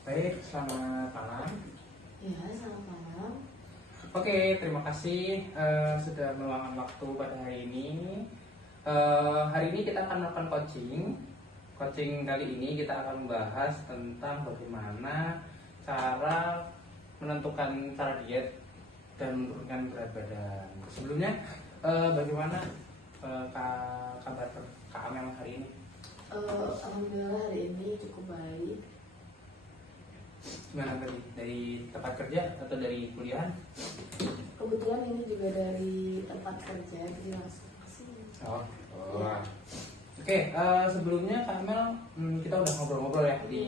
Baik, selamat malam. Ya, selamat malam. Oke, terima kasih sudah meluangkan waktu pada hari ini. Hari ini kita akan melakukan coaching. Coaching kali ini kita akan membahas tentang bagaimana cara menentukan cara diet dan menurunkan berat badan. Sebelumnya, bagaimana kabar Kak Amel hari ini? Alhamdulillah hari ini cukup baik. Gimana tadi? Dari tempat kerja atau dari kuliah? Kebetulan ini juga dari tempat kerja, jadi langsung kesini. Oh. Oke, sebelumnya Kak Amel, kita udah ngobrol-ngobrol ya di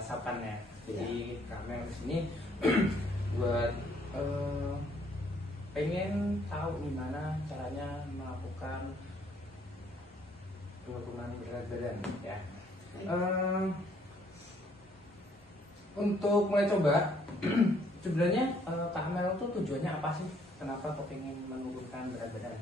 Sapan ya. Jadi Kak Amel kesini buat pengen tahu gimana caranya melakukan penurunan berat badan ya. Untuk mulai coba, sebenarnya Kak Amel tuh tujuannya apa sih? Kenapa kok pengen menurunkan berat badan?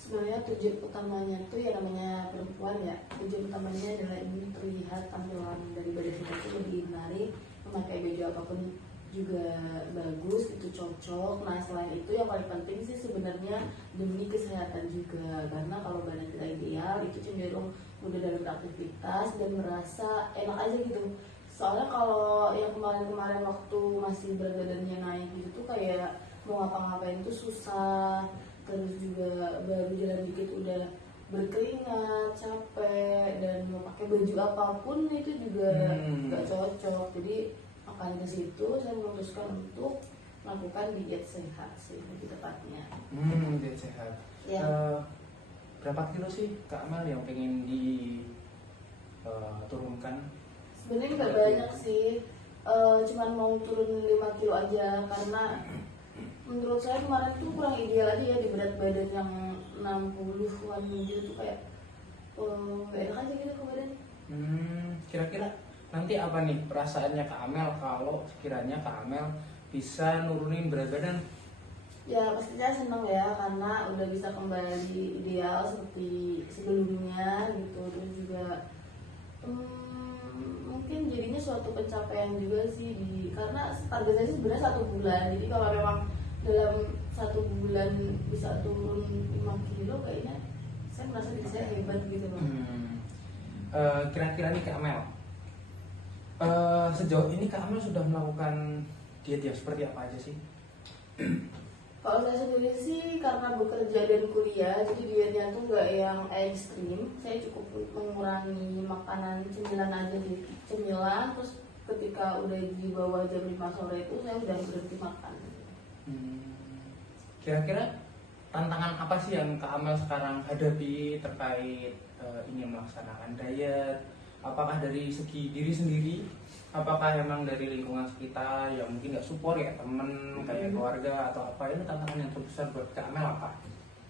Sebenarnya tujuan utamanya tuh ya namanya perempuan ya. Tujuan utamanya adalah ingin terlihat tampilan dari badan kita itu lebih menarik, memakai baju apapun juga bagus, itu cocok. Nah selain itu yang paling penting sih sebenarnya demi kesehatan juga, karena kalau badan kita ideal itu cenderung mudah dalam beraktivitas dan merasa enak aja gitu. Soalnya kalau yang kemarin-kemarin waktu masih berat badannya naik gitu tuh kayak mau ngapa-ngapain tuh susah, terus juga baru jalan dikit udah berkeringat, capek, dan mau pakai baju apapun itu juga nggak cocok. Jadi makanya dari situ saya memutuskan untuk melakukan diet sehat sih lebih tepatnya. Diet sehat. Ya. Berapa kilo sih Kak Amel yang pengen diturunkan? Sebenarnya nggak banyak sih, cuman mau turun 5 kilo aja, karena menurut saya kemarin tuh kurang ideal aja ya di berat badan yang 60-an gitu tuh kayak gak enak aja gitu ke badan. Kira-kira nanti apa nih perasaannya Kak Amel kalau sekiranya Kak Amel bisa nurunin berat badan? Ya pastinya seneng ya, karena udah bisa kembali ideal seperti sebelumnya gitu. Terus juga mungkin jadinya suatu pencapaian juga sih karena target saya sih sebenarnya 1 bulan. Jadi kalau memang dalam 1 bulan bisa turun 5 kilo kayaknya saya merasa diri saya hebat gitu loh. Kira-kira nih Kak Amel, sejauh ini Kak Amel sudah melakukan diet yang seperti apa aja sih? Kalau saya sendiri sih karena bekerja dan kuliah, jadi dietnya tuh nggak yang ekstrim. Saya cukup mengurangi makanan cemilan aja gitu, cemilan. Terus ketika udah di bawah jam 5 sore itu saya udah berhenti makan. Kira-kira tantangan apa sih yang Kak Amel sekarang hadapi terkait ingin melaksanakan diet? Apakah dari segi diri sendiri? Apakah emang dari lingkungan sekitar yang mungkin nggak support ya, temen, kayak keluarga atau apa? Ini tantangan yang terbesar buat Kak Amel apa?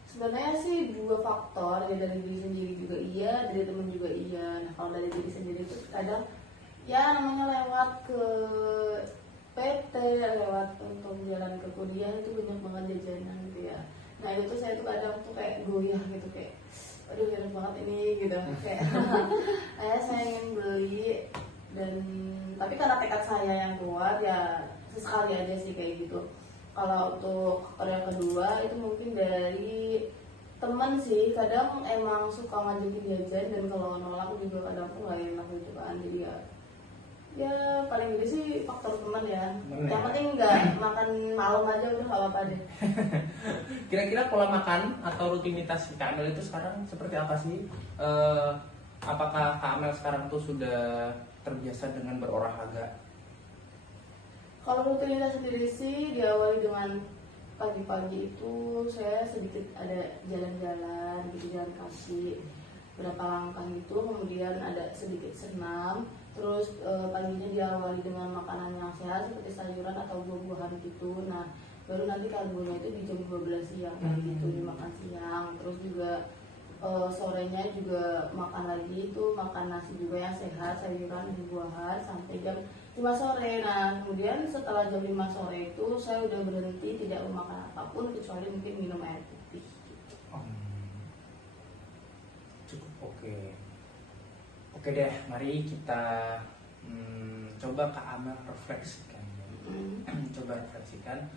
Sebenarnya sih 2 faktor ya, dari diri sendiri juga iya, dari temen juga iya. Nah kalau dari diri sendiri itu kadang ya namanya lewat ke PT, lewat untuk jalan ke kuliah itu banyak banget jajanan gitu ya. Nah itu tuh saya tuh kadang tuh kayak goyah gitu, kayak aduh enak banget ini gitu kayak saya ingin beli. Dan tapi karena tekad saya yang kuat ya sesekali aja sih kayak gitu. Kalau untuk faktor yang kedua itu mungkin dari teman sih, kadang emang suka ngajakin jajan dan kalau nolak juga kadang tuh gak enak gitu kan. Jadi ya paling gede sih faktor teman ya. Yang penting nggak makan malam aja udah gak apa-apa deh. Kira-kira pola makan atau rutinitas Kak Amel itu sekarang seperti apa sih? Apakah Kak Amel sekarang tuh sudah terbiasa dengan berolahraga? Kalau rutinitas sendiri sih diawali dengan pagi-pagi itu saya sedikit ada jalan-jalan gitu, jalan kaki berapa langkah gitu, kemudian ada sedikit senam. Terus paginya diawali dengan makanan yang sehat seperti sayuran atau buah-buahan gitu. Nah baru nanti karbonya itu di jam 12 siang gitu dimakan siang. Terus juga sorenya juga makan lagi itu, makan nasi juga yang sehat, sayuran, buah-buahan sampai jam 5 sore. Nah kemudian setelah jam 5 sore itu saya udah berhenti tidak memakan apapun kecuali mungkin minum air putih gitu. Cukup oke. Oke deh, mari kita coba Kak Amel refleksikan. Coba refleksikan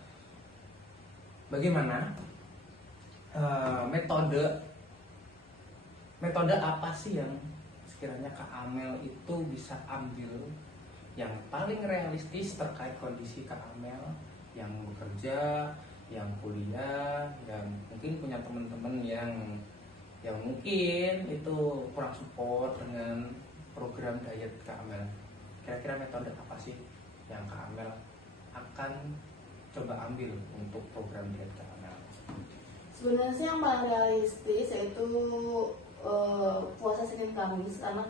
bagaimana metode apa sih yang sekiranya Kak Amel itu bisa ambil yang paling realistis terkait kondisi Kak Amel yang bekerja, yang kuliah, yang mungkin punya teman-teman yang mungkin itu kurang support dengan program diet Kak Amel. Kira-kira metode apa sih yang Kak Amel akan coba ambil untuk program diet Kak Amel? Sebenarnya sih yang paling realistis yaitu puasa Senin Kamis, karena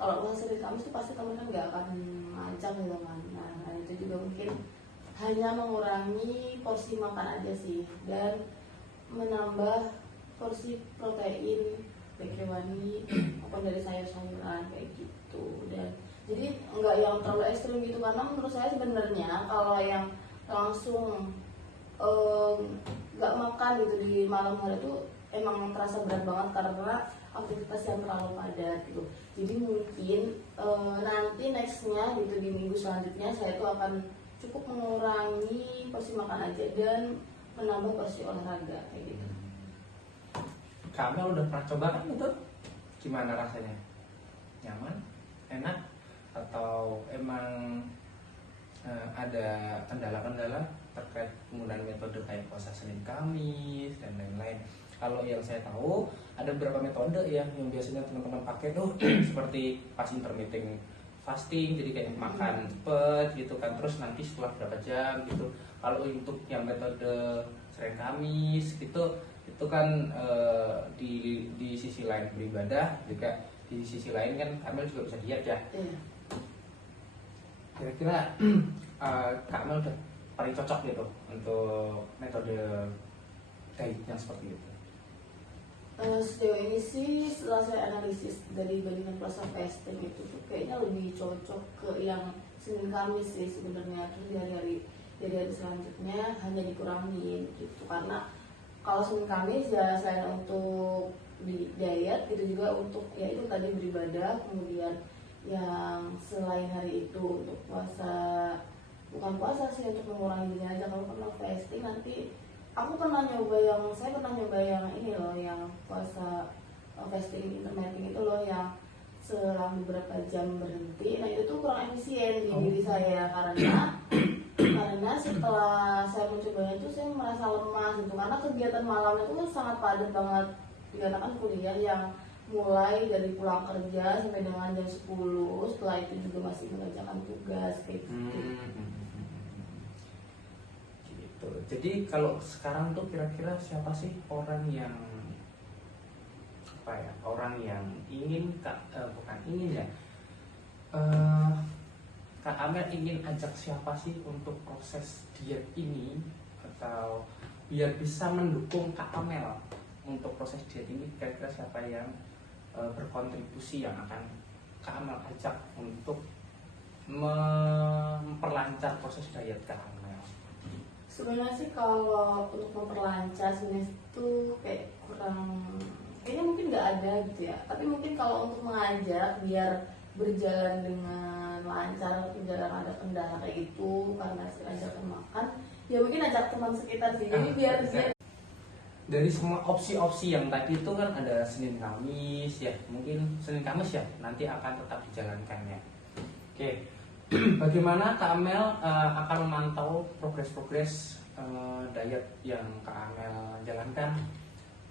kalau puasa Senin Kamis itu pasti temen kan nggak akan ngajak gitu kan. Nah itu juga mungkin hanya mengurangi porsi makan aja sih, dan menambah porsi protein baik hewani maupun dari sayur-sayuran kayak gitu. Dan jadi nggak yang terlalu ekstrim gitu, karena menurut saya sebenarnya kalau yang langsung nggak makan gitu di malam hari itu emang terasa berat banget karena aktivitas yang terlalu padat gitu. Jadi mungkin nanti nextnya gitu di minggu selanjutnya saya tuh akan cukup mengurangi porsi makan aja dan menambah porsi olahraga kayak gitu. Kamu udah pernah coba kan itu? Gimana rasanya? Nyaman? Enak? Atau emang ada kendala-kendala terkait penggunaan metode kayak puasa Senin Kamis dan lain-lain? Kalau yang saya tahu ada beberapa metode ya yang biasanya teman-teman pakai tuh seperti pas intermittent fasting, jadi kayak makan cepet gitu kan, terus nanti setelah berapa jam gitu. Kalau untuk yang metode Senin Kamis itu kan di sisi lain beribadah juga, di sisi lain kan Kamel juga bisa diet ya. Kira-kira Kamel udah paling cocok gitu untuk metode diet yang seperti itu? Sejauh ini sih setelah saya analisis dari bandingan puasa fasting itu tuh kayaknya lebih cocok ke yang Senin Kamis sih sebenarnya. Terus dari hari selanjutnya hanya dikurangin gitu, karena kalau Senin Kamis ya selain untuk di diet itu juga untuk ya itu tadi beribadah, kemudian yang selain hari itu untuk puasa, bukan puasa sih, untuk mengurangi diri aja. Kalau pernah fasting nanti saya pernah nyoba yang ini loh, yang puasa fasting intermittent itu loh, yang selang beberapa jam berhenti. Nah itu tuh kurang efisien di diri saya karena setelah saya mencobanya itu saya merasa lemas gitu, karena kegiatan malamnya itu sangat padat banget, dikatakan kuliah yang mulai dari pulang kerja sampai dengan jam 10, setelah itu juga masih mengerjakan tugas kayak gitu. Jadi kalau sekarang tuh kira-kira siapa sih orang yang ingin Kak Amel ingin ajak siapa sih untuk proses diet ini, atau biar bisa mendukung Kak Amel untuk proses diet ini, kira-kira siapa yang berkontribusi yang akan Kak Amel ajak untuk memperlancar proses diet Kak Amel? Sebenarnya sih kalau untuk memperlancar sebenarnya itu kayaknya mungkin nggak ada gitu ya. Tapi mungkin kalau untuk mengajak biar berjalan dengan lancar, jarang ada kendala kayak gitu karena ajakan makan, ya mungkin ajak teman sekitar sih. Jadi biar dari semua opsi-opsi yang tadi itu kan ada Senin Kamis ya, mungkin Senin Kamis ya nanti akan tetap dijalankan ya. Oke. Bagaimana Kak Amel akan memantau progres diet yang Kak Amel jalankan?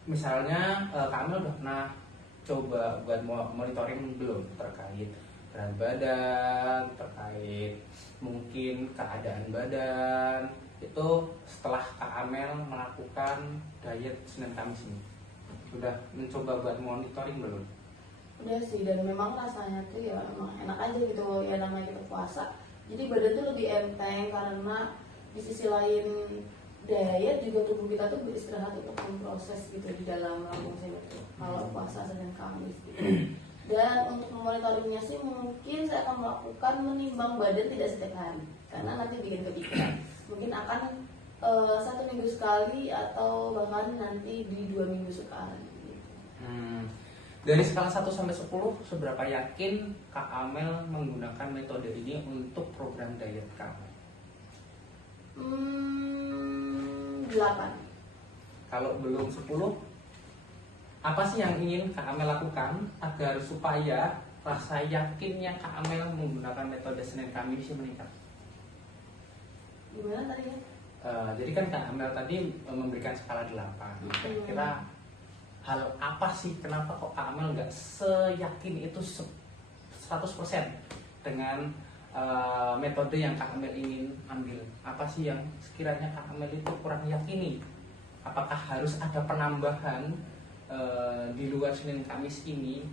Misalnya Kak Amel udah pernah coba buat monitoring belum terkait berat badan, terkait mungkin keadaan badan itu setelah Kak Amel melakukan diet Senin Kamis ini? Udah mencoba buat monitoring belum? udah sih, dan memang rasanya tuh ya memang enak aja gitu ya, namanya kita puasa jadi badan tuh lebih enteng, karena di sisi lain diet juga tubuh kita tuh beristirahat untuk memproses gitu di dalam lambung saya itu kalau puasa Senin Kamis gitu. Dan untuk memonitoringnya sih mungkin saya akan melakukan menimbang badan tidak setiap hari karena nanti bikin kepikiran, mungkin akan 1 minggu sekali atau bahkan nanti di 2 minggu sekali gitu. Dari skala 1 sampai 10, seberapa yakin Kak Amel menggunakan metode ini untuk program diet kamu? 8. Kalau belum 10, apa sih yang ingin Kak Amel lakukan agar supaya rasa yakinnya Kak Amel menggunakan metode Senin Kamis meningkat? Gimana tadi ya? Jadi kan Kak Amel tadi memberikan skala 8. Kira-kira hal apa sih, kenapa kok Kak Amel nggak seyakin itu 100% dengan metode yang Kak Amel ingin ambil? Apa sih yang sekiranya Kak Amel itu kurang yakini? Apakah harus ada penambahan di luar Senin Kamis ini?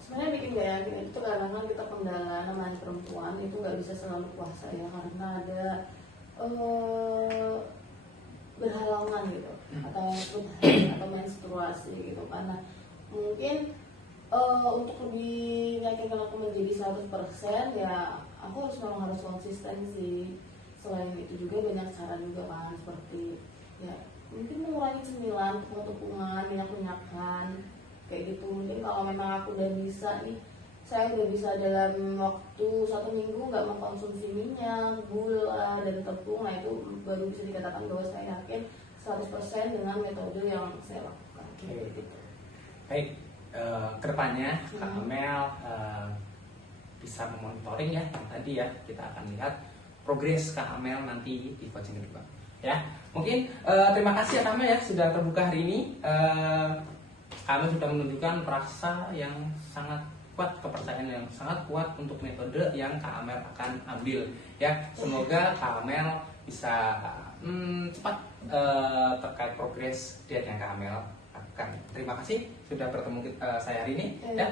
Sebenarnya bikin gak yakin itu karena kan kita kendala namanya perempuan itu nggak bisa selalu puasa ya, karena ada berhalangan gitu, atau atau menstruasi gitu. Karena mungkin untuk lebih meyakinkan aku menjadi 100% ya aku harus konsisten sih. Selain itu juga banyak cara juga kan, seperti ya mungkin mengurangi cemilan, tepung-tepungan, minyak-minyakan kayak gitu. Mungkin kalau memang aku udah bisa nih, saya udah bisa dalam waktu 1 minggu nggak mengkonsumsi minyak, gula, dan tepung, nah itu baru bisa dikatakan bahwa saya yakin 100% dengan metode yang saya lakukan. Oke, gitu. Baik, kedepannya Kak Amel bisa memonitoring ya, tadi ya kita akan lihat progres Kak Amel nanti di coaching kedua. Ya, mungkin terima kasih ya Kak Amel ya sudah terbuka hari ini. Kak Amel sudah menunjukkan rasa yang sangat kuat, kepercayaan yang sangat kuat untuk metode yang Kak Amel akan ambil. Ya, semoga Kak Amel bisa cepat terkait progres diet yang Kak Amel lakukan. Terima kasih sudah bertemu saya hari ini. Ya.